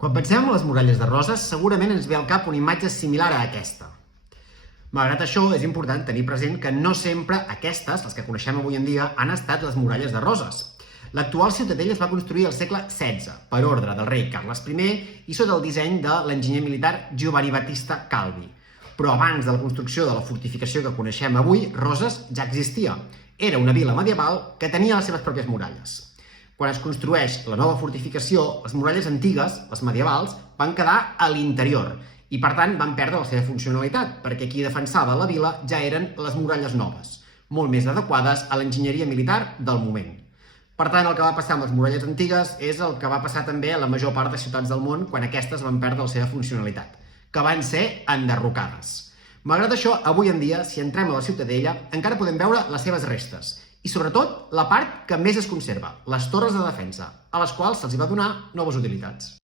Quan pensem en les muralles de Roses, segurament ens ve al cap una imatge similar a aquesta. Malgrat això, és important tenir present que no sempre aquestes, les que coneixem avui en dia, han estat les muralles de Roses. L'actual ciutadella es va construir al segle XVI, per ordre del rei Carles I i sota el disseny de l'enginyer militar Giovanni Battista Calvi. Però abans de la construcció de la fortificació que coneixem avui, Roses ja existia. Era una vila medieval que tenia les seves pròpies muralles. Quan es construeix la nova fortificació, les muralles antigues, les medievals, van quedar a l'interior i, per tant, van perdre la seva funcionalitat, perquè qui defensava la vila ja eren les muralles noves, molt més adequades a l'enginyeria militar del moment. Per tant, el que va passar amb les muralles antigues és el que va passar també a la major part de ciutats del món quan aquestes van perdre la seva funcionalitat, que van ser enderrocades. Malgrat això, avui en dia, si entrem a la ciutadella, encara podem veure les seves restes, i sobretot la part que més es conserva, les torres de defensa, a les quals se'ls va donar noves utilitats.